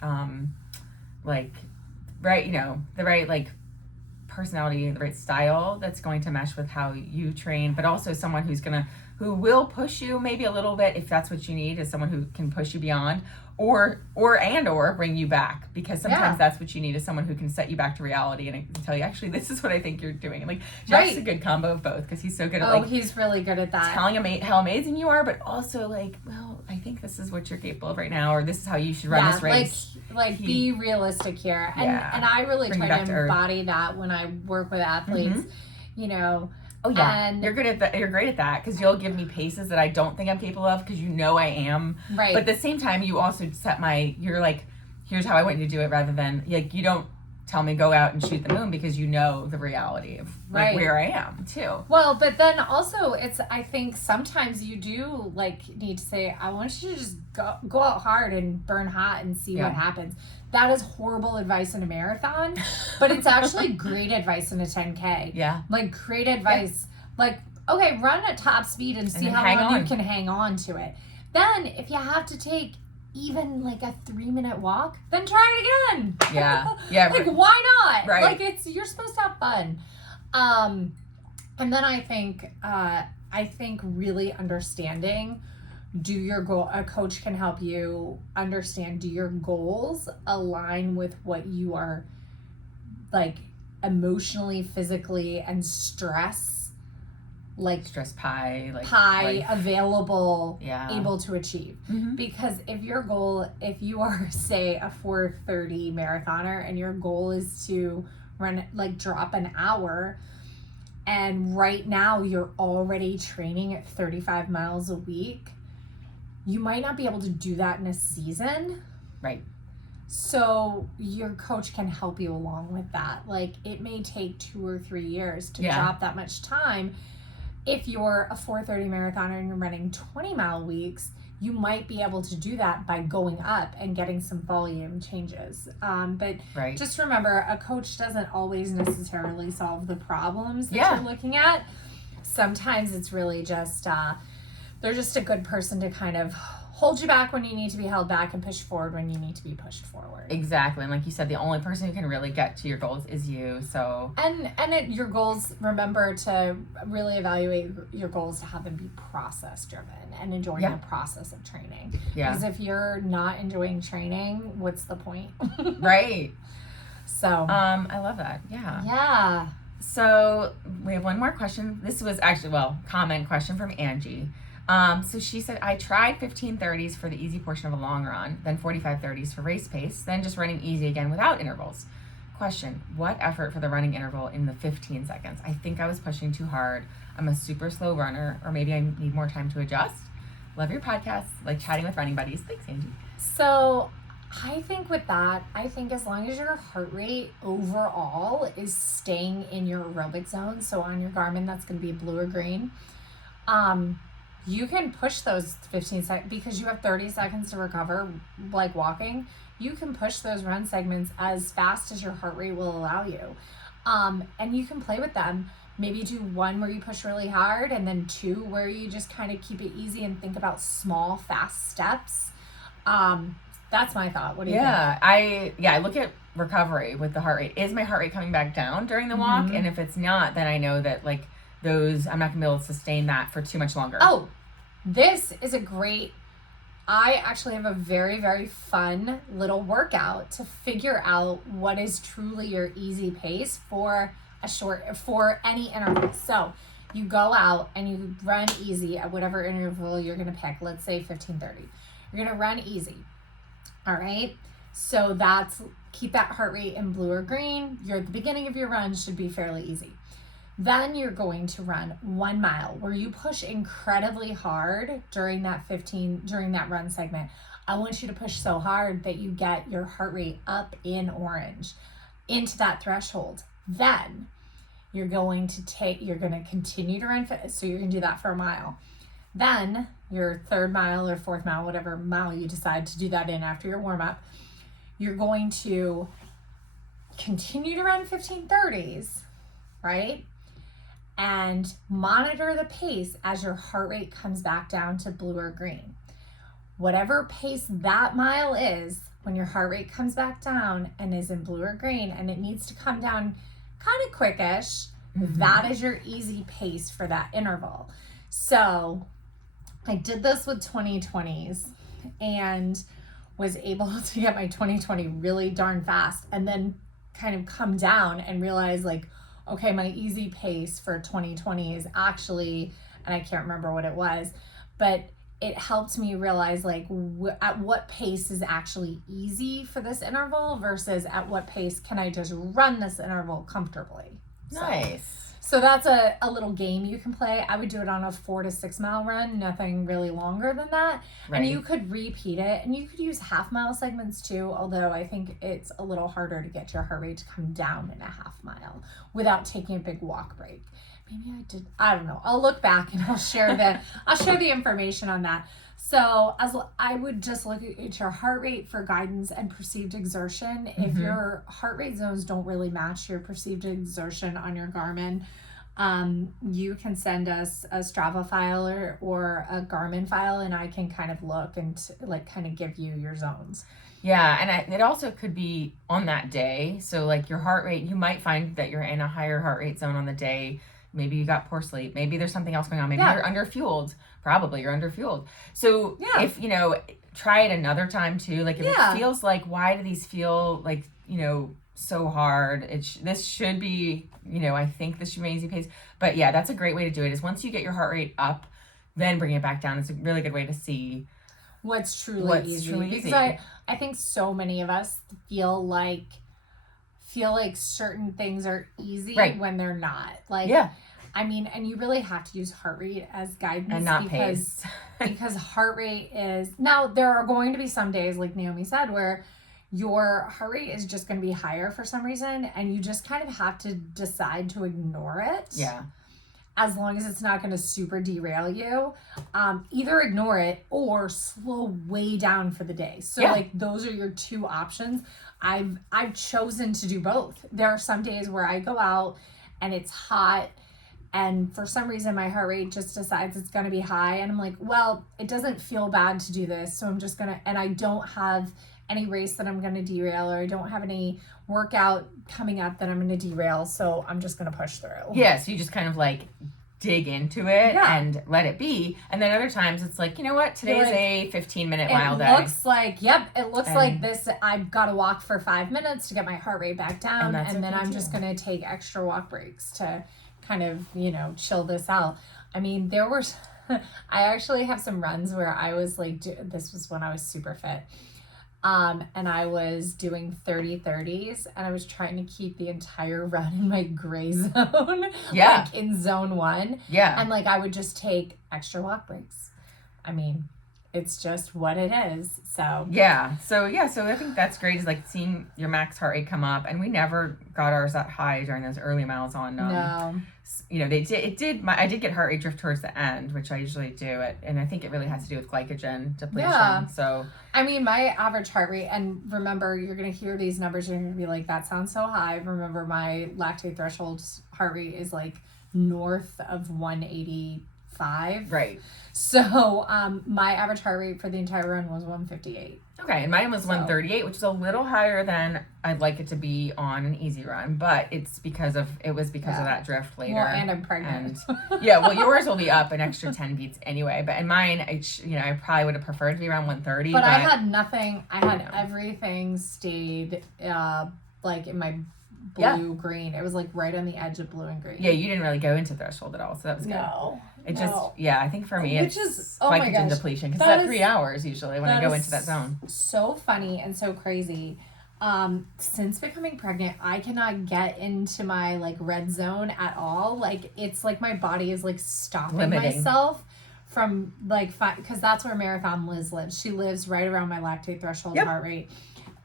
the right, like, personality, the right style that's going to mesh with how you train, but also someone who will push you maybe a little bit if that's what you need, is someone who can push you beyond or bring you back, because sometimes that's what you need, is someone who can set you back to reality and tell you, actually, this is what I think you're doing. And like, Jeff's a good combo of both, because he's so good at he's really good at that, telling how amazing you are, but also like, well, I think this is what you're capable of right now, or this is how you should run this race. Be realistic here. And I really try to embody that when I work with athletes, you know. Oh yeah, and you're good at that. You're great at that, because you'll give me paces that I don't think I'm capable of, because you know I am. Right. But at the same time, you also set you're like, here's how I want you to do it, rather than like, you don't tell me go out and shoot the moon, because you know the reality of like where I am too. Well, but then also I think sometimes you do like need to say, I want you to just go out hard and burn hot and see what happens. That is horrible advice in a marathon, but it's actually great advice in a 10K. Yeah. Like, great advice. Like, okay, run at top speed and see how long you can hang on to it. Then, if you have to take even like a 3-minute walk, then try it again. Yeah. Yeah. Like, why not? Right. Like, you're supposed to have fun. And then I think really understanding, do your goal, a coach can help you understand, do your goals align with what you are like emotionally, physically, and stress pie available, able to achieve. Because if you are, say, a 4:30 marathoner and your goal is to run, like, drop an hour, and right now you're already training at 35 miles a week, you might not be able to do that in a season. Right. So your coach can help you along with that. Like, it may take 2 or 3 years to drop that much time. If you're a 4:30 marathoner and you're running 20-mile weeks, you might be able to do that by going up and getting some volume changes. But just remember, a coach doesn't always necessarily solve the problems that you're looking at. Sometimes it's really just, they're just a good person to kind of hold you back when you need to be held back and push forward when you need to be pushed forward. Exactly. And like you said, the only person who can really get to your goals is you. So your goals, remember to really evaluate your goals to have them be process driven and enjoying the process of training. Yeah. Because if you're not enjoying training, what's the point? Right. So I love that. Yeah. Yeah. So we have one more question. This was actually, comment question from Angie. So she said, I tried 15:30s for the easy portion of a long run, then 45:30s for race pace, then just running easy again without intervals. Question, what effort for the running interval in the 15 seconds? I think I was pushing too hard. I'm a super slow runner, or maybe I need more time to adjust. Love your podcast, like chatting with running buddies. Thanks, Angie. So I think with that, as long as your heart rate overall is staying in your aerobic zone, so on your Garmin, that's going to be blue or green, you can push those 15 seconds because you have 30 seconds to recover, like walking. You can push those run segments as fast as your heart rate will allow you. And you can play with them. Maybe do 1 where you push really hard, and then 2 where you just kind of keep it easy and think about small, fast steps. That's my thought. What do you think? I look at recovery with the heart rate. Is my heart rate coming back down during the walk? And if it's not, then I know that like I'm not gonna be able to sustain that for too much longer. Oh, this is I actually have a very, very fun little workout to figure out what is truly your easy pace for any interval. So you go out and you run easy at whatever interval you're gonna pick. Let's say 15:30. You're gonna run easy. All right. So keep that heart rate in blue or green. You're at the beginning of your run, should be fairly easy. Then you're going to run 1 mile where you push incredibly hard during that run segment. I want you to push so hard that you get your heart rate up in orange into that threshold. Then you're going to continue to run fit. So you're going to do that for a mile. Then your third mile or fourth mile, whatever mile you decide to do that in after your warm up, you're going to continue to run 15:30s, right? And monitor the pace as your heart rate comes back down to blue or green. Whatever pace that mile is, when your heart rate comes back down and is in blue or green, and it needs to come down kind of quickish, that is your easy pace for that interval. So I did this with 2020s and was able to get my 2020 really darn fast, and then kind of come down and realize like, okay, my easy pace for 2020 is actually, and I can't remember what it was, but it helped me realize like at what pace is actually easy for this interval versus at what pace can I just run this interval comfortably. Nice. So that's a little game you can play. I would do it on a 4 to 6 mile run, nothing really longer than that. Right. And you could repeat it, and you could use half mile segments too, although I think it's a little harder to get your heart rate to come down in a half mile without taking a big walk break. Maybe I did, I don't know. I'll look back and I'll share the information on that. So I would just look at your heart rate for guidance and perceived exertion. If your heart rate zones don't really match your perceived exertion on your Garmin, you can send us a Strava file or a Garmin file, and I can kind of look and like kind of give you your zones. Yeah, and it also could be on that day. So like your heart rate, you might find that you're in a higher heart rate zone on the day. Maybe you got poor sleep. Maybe there's something else going on. Maybe you're underfueled. Probably you're underfueled. So if, try it another time too. Like if it feels like, why do these feel like, so hard? This should be, I think this should be an easy pace. But yeah, that's a great way to do it, is once you get your heart rate up, then bring it back down. It's a really good way to see what's truly easy. Because I think so many of us feel like certain things are easy when they're not. Like, I mean, and you really have to use heart rate as guidance and not pace. Because heart rate is, now there are going to be some days, like Naomi said, where your heart rate is just going to be higher for some reason, and you just kind of have to decide to ignore it. Yeah. As long as it's not going to super derail you, either ignore it or slow way down for the day. So like those are your two options. I've chosen to do both. There are some days where I go out and it's hot, and for some reason my heart rate just decides it's going to be high, and I'm like, well, it doesn't feel bad to do this, so I'm just going to, and I don't have any race that I'm going to derail, or I don't have any workout coming up that I'm going to derail, so I'm just going to push through. Yeah, so you just kind of like dig into it and let it be. And then other times it's like, you know what, today's a 15-minute mile day. It looks like this, I've got to walk for 5 minutes to get my heart rate back down, and then I'm just going to take extra walk breaks to kind of, chill this out. I mean, I actually have some runs where I was like, this was when I was super fit. And I was doing 30-30s, and I was trying to keep the entire run in my gray zone, like in zone 1. Yeah. And like, I would just take extra walk breaks. I mean, it's just what it is. So So I think that's great, is like seeing your max heart rate come up, and we never got ours that high during those early miles on. No. I did get heart rate drift towards the end, which I usually do it, and I think it really has to do with glycogen depletion. Yeah. So I mean, my average heart rate, and remember, you're gonna hear these numbers, you're gonna be like, that sounds so high. Remember, my lactate threshold heart rate is like north of 185. Right. So my average heart rate for the entire run was 158. Okay, and mine was 138, which is a little higher than I'd like it to be on an easy run, but it's because of that drift later. Well, and I'm pregnant. And, well, yours will be up an extra 10 beats anyway, but in mine, I probably would have preferred to be around 130. But I had nothing. I had everything stayed like in my green. It was like right on the edge of blue and green. Yeah, you didn't really go into threshold at all, so that was good. No. I think for me it's glycogen depletion because it's at 3 hours usually when I go into that zone. So funny and so crazy. Since becoming pregnant, I cannot get into my like red zone at all. Like it's like my body is like stopping myself from like because that's where Marathon Liz lives. She lives right around my lactate threshold heart rate,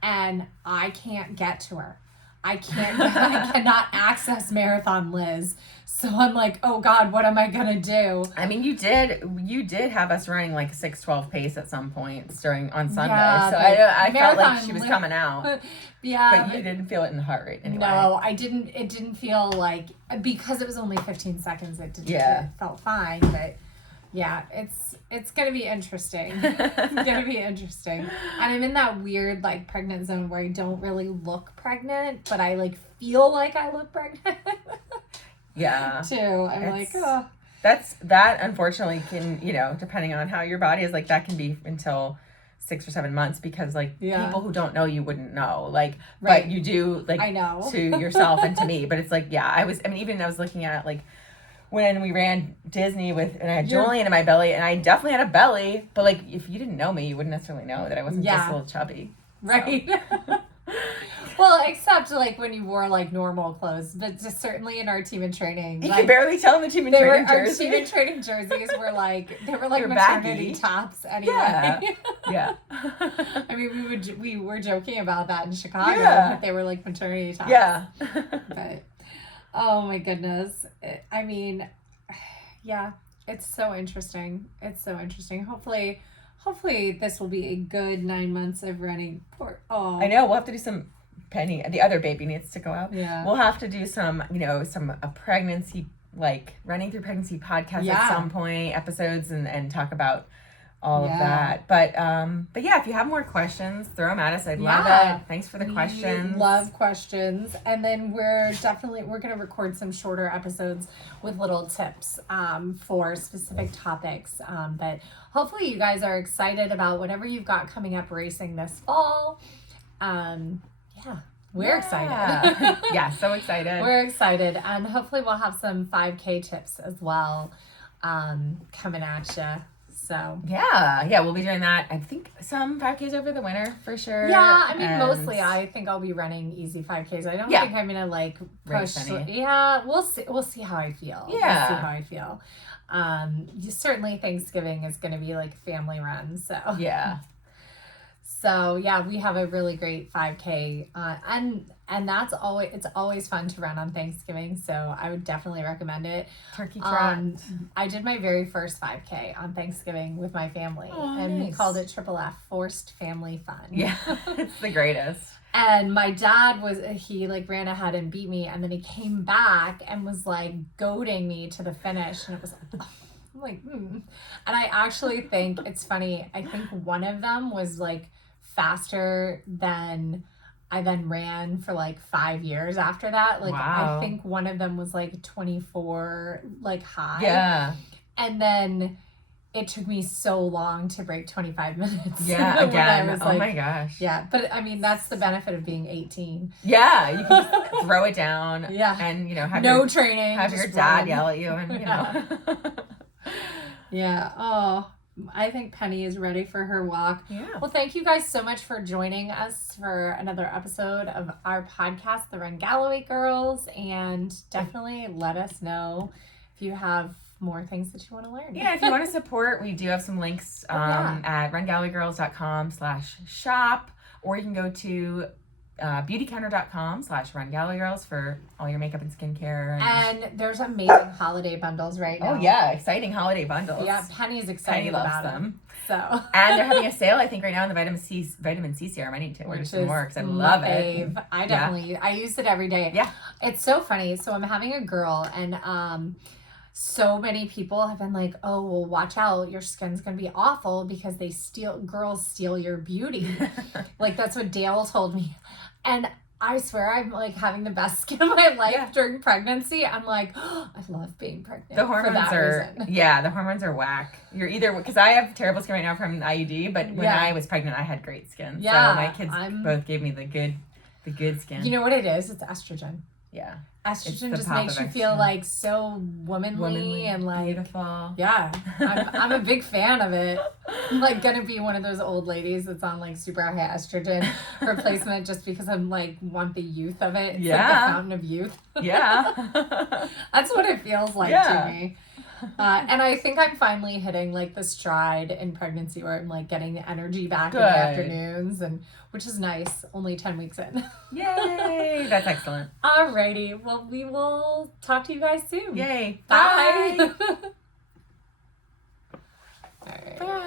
and I can't get to her. I cannot access Marathon Liz. So I'm like, oh God, what am I gonna do? I mean, you did have us running like a 6:12 pace at some points on Sunday. Yeah, so I felt like she was coming out. Yeah. But you didn't feel it in the heart rate anyway. No, I didn't. It didn't feel like, because it was only 15 seconds, it felt fine. But yeah, it's gonna be interesting. It's gonna be interesting. And I'm in that weird like pregnant zone where I don't really look pregnant, but I like feel like I look pregnant. Yeah. Too. I'm like, oh. That unfortunately can, depending on how your body is, like that can be until 6 or 7 months because people who don't know you wouldn't know. Like, right. But you do, like, I know. To yourself and to me. But it's like, yeah, I was looking at like when we ran Disney and I had Julian in my belly, and I definitely had a belly, but like if you didn't know me, you wouldn't necessarily know that I wasn't just a little chubby. Right. So. Well, except like when you wore like normal clothes, but just certainly in our team in training. You could barely tell in the team in training jerseys. Our team in training jerseys were like maternity tops anyway. Yeah. I mean, we were joking about that in Chicago. But they were like maternity tops. Yeah. But oh my goodness, I mean, yeah, it's so interesting. It's so interesting. Hopefully this will be a good 9 months of running. I know we'll have to do some. Penny, the other baby, needs to go out. Yeah. We'll have to do some pregnancy, like running through pregnancy podcast at some point, episodes, and talk about all of that. But yeah, if you have more questions, throw them at us. I'd love it. Thanks for the questions. Love questions. And then we're going to record some shorter episodes with little tips for specific topics. But hopefully you guys are excited about whatever you've got coming up racing this fall. Yeah, we're excited. Yeah, so excited. We're excited. And hopefully we'll have some 5K tips as well coming at you. So yeah, we'll be doing that. I think some 5Ks over the winter for sure. Yeah, I mean, mostly I think I'll be running easy 5Ks. I don't think I'm gonna like push. Yeah, we'll see. We'll see how I feel. Yeah, we'll see how I feel. Certainly Thanksgiving is gonna be like a family run. So yeah. So yeah, we have a really great 5K, and it's always fun to run on Thanksgiving. So I would definitely recommend it. Turkey trot. I did my very first 5K on Thanksgiving with my family, and we called it Triple F, Forced Family Fun. Yeah, it's the greatest. And my dad he like ran ahead and beat me, and then he came back and was like goading me to the finish, and it was like, And I actually think it's funny. I think one of them was like faster than I then ran for like 5 years after that. Like, wow. I think one of them was like 24, like high. Yeah. And then it took me so long to break 25 minutes. Yeah, again. Oh my gosh. Yeah, but I mean, that's the benefit of being 18. Yeah, you can just throw it down. Yeah. And, have no training. Have your dad yell at you and, Yeah. Oh, I think Penny is ready for her walk. Yeah. Well, thank you guys so much for joining us for another episode of our podcast, The Run Galloway Girls. And definitely let us know if you have more things that you want to learn. Yeah, if you want to support, we do have some links at rungallowgirls.com/shop, or you can go to beautycounter.com/rungallowgirls for all your makeup and skincare. And there's amazing holiday bundles right now. Oh yeah, exciting holiday bundles. Yeah, Penny's excited about them. So. And they're having a sale, I think, right now in the vitamin C serum. I need to order some more because I love it. I definitely, I use it every day. Yeah. It's so funny. So I'm having a girl, and so many people have been like, oh, well, watch out. Your skin's going to be awful because girls steal your beauty. Like, that's what Dale told me. And I swear I'm like having the best skin of my life during pregnancy. I'm like, oh, I love being pregnant. The hormones the hormones are whack. You're either, because I have terrible skin right now from an IUD, but when I was pregnant, I had great skin. Yeah, so my kids both gave me the good The good skin. You know what it is? It's estrogen. Yeah. Estrogen just makes you feel like so womanly and like beautiful. Yeah, I'm a big fan of it. I'm like gonna be one of those old ladies that's on like super high estrogen replacement just because I'm like want the youth of it. It's like the fountain of youth. Yeah. That's what it feels like to me. And I think I'm finally hitting like the stride in pregnancy where I'm like getting the energy back in the afternoons, and which is nice. Only 10 weeks in. Yay! That's excellent. Alrighty. Well, we will talk to you guys soon. Yay! Bye. Bye. All right. Bye.